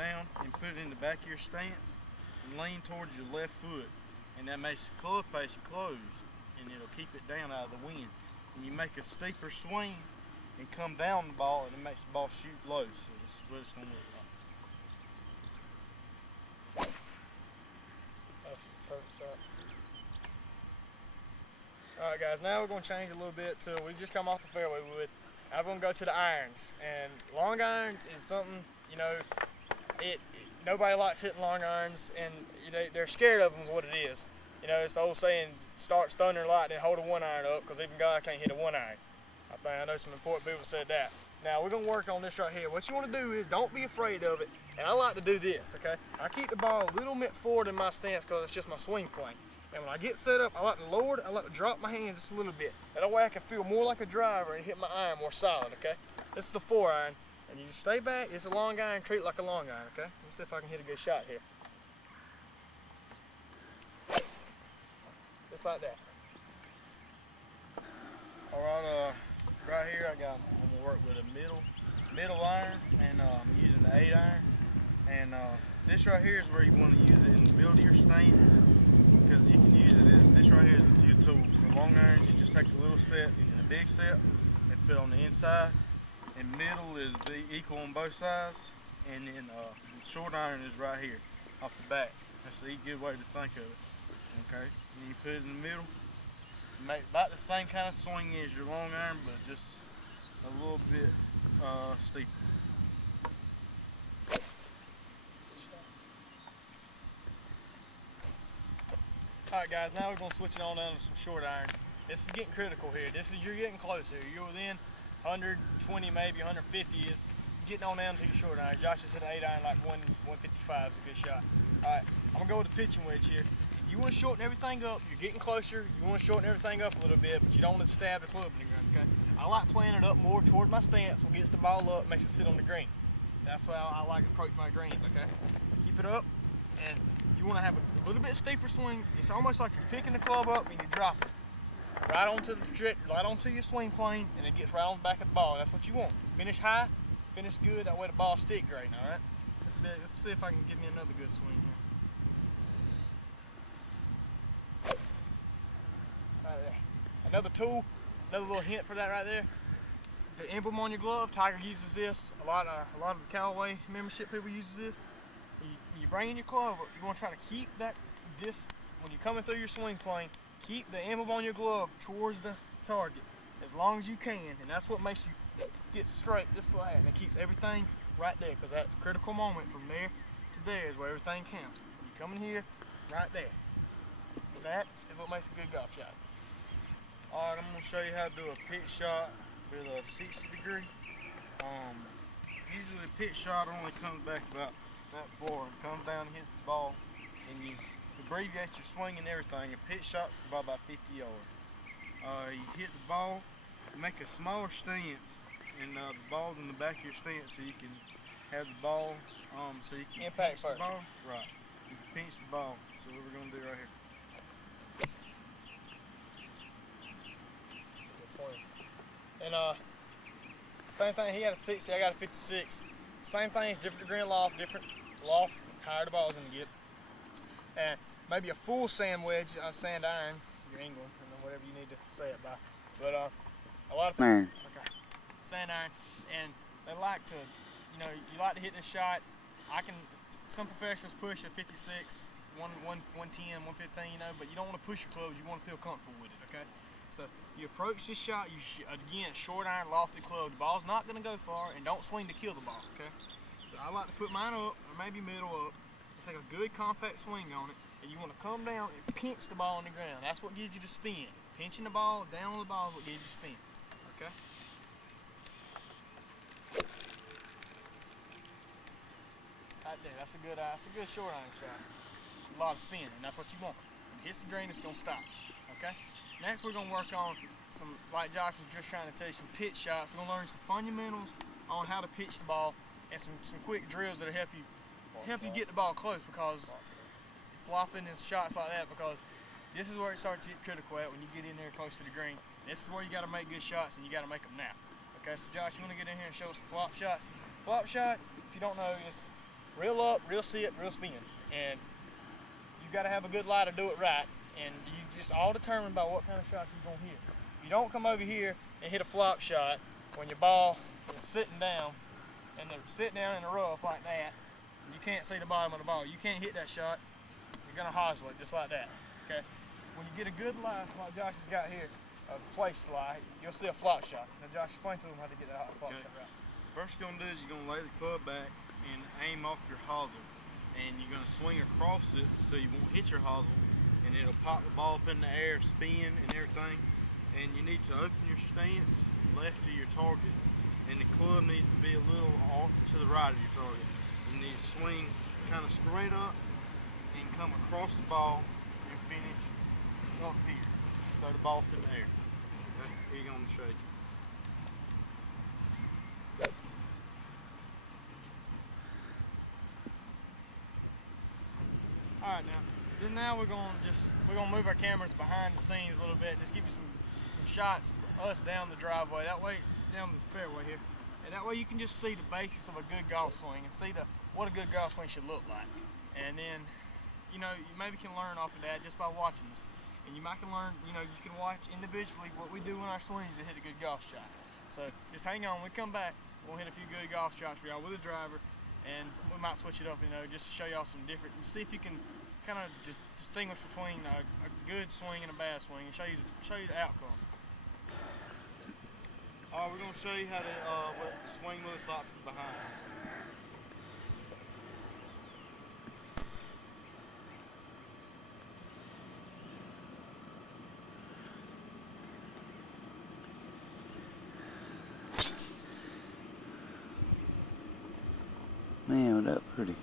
down and put it in the back of your stance and lean towards your left foot. And that makes the club face close and it'll keep it down out of the wind. And you make a steeper swing and come down the ball and it makes the ball shoot low. So that's what it's going to look like. That's a perfect shot. Alright guys, now we're going to change a little bit to, we just come off the fairway wood. I'm going to go to the irons. And long irons is something, you know, nobody likes hitting long irons, and you know, they're scared of them is what it is. You know, it's the old saying, start thunder and lightning, hold a 1-iron up, because even God can't hit a 1-iron. I know some important people said that. Now, we're going to work on this right here. What you want to do is, don't be afraid of it. And I like to do this, okay? I keep the ball a little bit forward in my stance because it's just my swing plane. And when I get set up, I like to lower it, I like to drop my hand just a little bit. That way I can feel more like a driver and hit my iron more solid, okay? This is the 4-iron. And you just stay back, it's a long iron, treat it like a long iron, okay? Let's see if I can hit a good shot here. Just like that. Alright, right here I'm gonna work with a middle iron and using the 8-iron. And this right here is where you want to use it in the middle of your stance, because you can use it as, this right here is the 2 tools. For long irons, you just take a little step, a big step, and put it on the inside. And middle is equal on both sides, and then the short iron is right here, off the back. That's a good way to think of it. Okay, and you put it in the middle, make about the same kind of swing as your long iron, but just a little bit steeper. Alright guys, now we're going to switch it on down to some short irons. This is getting critical here. You're getting closer. You're within 120, maybe 150 is getting on down to your short iron. Josh just hit an 8-iron like 155 is a good shot. Alright, I'm going to go with the pitching wedge here. You want to shorten everything up. You're getting closer. You want to shorten everything up a little bit, but you don't want to stab the club in the green, okay? I like playing it up more toward my stance. What gets the ball up makes it sit on the green. That's why I like to approach my greens, okay? Keep it up, and you want to have a little bit steeper swing. It's almost like you're picking the club up and you drop it right onto your swing plane, and it gets right on the back of the ball. That's what you want. Finish high, finish good. That way the ball stick great. All right. Let's see if I can get me another good swing here. Right there. Another tool, another little hint for that right there. The emblem on your glove. Tiger uses this. A lot of the Callaway membership people uses this. You bring in your club up. You want to try to keep this when you're coming through your swing plane. Keep the emblem on your glove towards the target as long as you can, and that's what makes you get straight just like that. It keeps everything right there, because that critical moment from there to there is where everything counts. You come in here, right there. That is what makes a good golf shot. Alright, I'm going to show you how to do a pitch shot with a 60 degree. Usually the pitch shot only comes back about that far. It comes down and hits the ball, and you abbreviate your swing and everything. A pitch shot for about 50 yards. You hit the ball, make a smaller stance, and the ball's in the back of your stance, so you can have the ball, so you can impact pinch the first. ball. Right. You can pinch the ball. So what we're gonna do right here. And same thing. He had a 60. I got a 56. Same thing. It's different degree of loft, higher the ball's gonna get. And maybe a full sand wedge, sand iron, your England, whatever you need to say it by. But a lot of people, okay, sand iron, and they like to, you like to hit this shot. Some professionals push a 56, 110, 115, but you don't want to push your clubs. You want to feel comfortable with it, okay? So you approach this shot, again, short iron, lofted club. The ball's not going to go far, and don't swing to kill the ball, okay? So I like to put mine up, or maybe middle up. Take a good compact swing on it, and you want to come down and pinch the ball on the ground. That's what gives you the spin. Pinching the ball down on the ball is what gives you spin. Okay? Right there. That's a good short iron shot. A lot of spin, and that's what you want. When it hits the green, it's gonna stop. Okay? Next, we're gonna work on some, like Josh was just trying to tell you, some pitch shots. We're gonna learn some fundamentals on how to pitch the ball, and some quick drills that'll help you get the ball close, because flopping and shots like that, because this is where it starts to get critical at when you get in there close to the green. This is where you got to make good shots, and you got to make them now. Okay, so Josh, you want to get in here and show us some flop shots? Flop shot, if you don't know, is real up, real sit, real spin. And you got to have a good lie to do it right. And you just all determined by what kind of shot you're going to hit. You don't come over here and hit a flop shot when your ball is sitting down and they're sitting down in the rough like that. You can't see the bottom of the ball. You can't hit that shot. You're going to hosel it just like that. Okay. When you get a good lie like Josh has got here, a place lie, you'll see a flop shot. Now Josh, explain to him how to get that flop shot right. First you're going to do is you're going to lay the club back and aim off your hosel. And you're going to swing across it so you won't hit your hosel. And it'll pop the ball up in the air, spin and everything. And you need to open your stance left of your target. And the club needs to be a little to the right of your target. You need to swing kind of straight up and come across the ball and finish up here. Throw the ball up in the air. That's what you're going to show you. Alright now we're gonna move our cameras behind the scenes a little bit, just give you some shots of us down the driveway, that way, down the fairway here. And that way you can just see the basis of a good golf swing and see what a good golf swing should look like. And then, you maybe can learn off of that just by watching this. And you might can learn, you can watch individually what we do in our swings to hit a good golf shot. So just hang on, when we come back, we'll hit a few good golf shots for y'all with a driver, and we might switch it up, just to show y'all some different, see if you can kind of distinguish between a good swing and a bad swing, and show you the outcome. Alright, we're going to show you how to what the swing looks like from behind. Man, that pretty.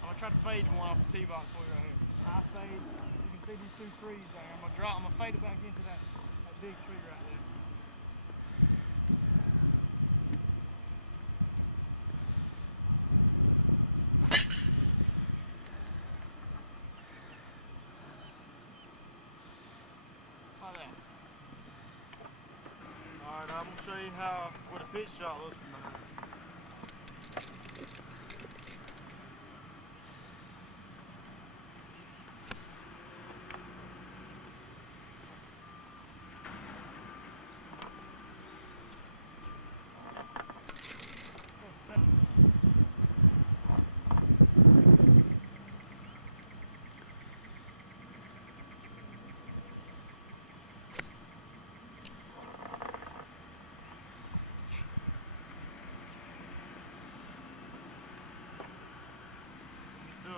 I'm gonna try to fade one off the tee box for you right here. I fade. You can see these two trees there. I'm gonna fade it back into that big tree right there. Like that. Alright, I'm gonna show you what a pitch shot looks like.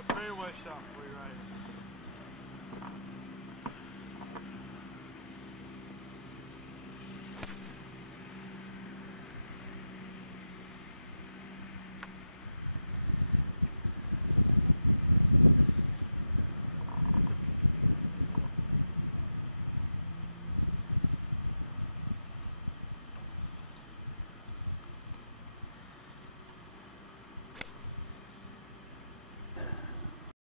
Fairway shot for you right here.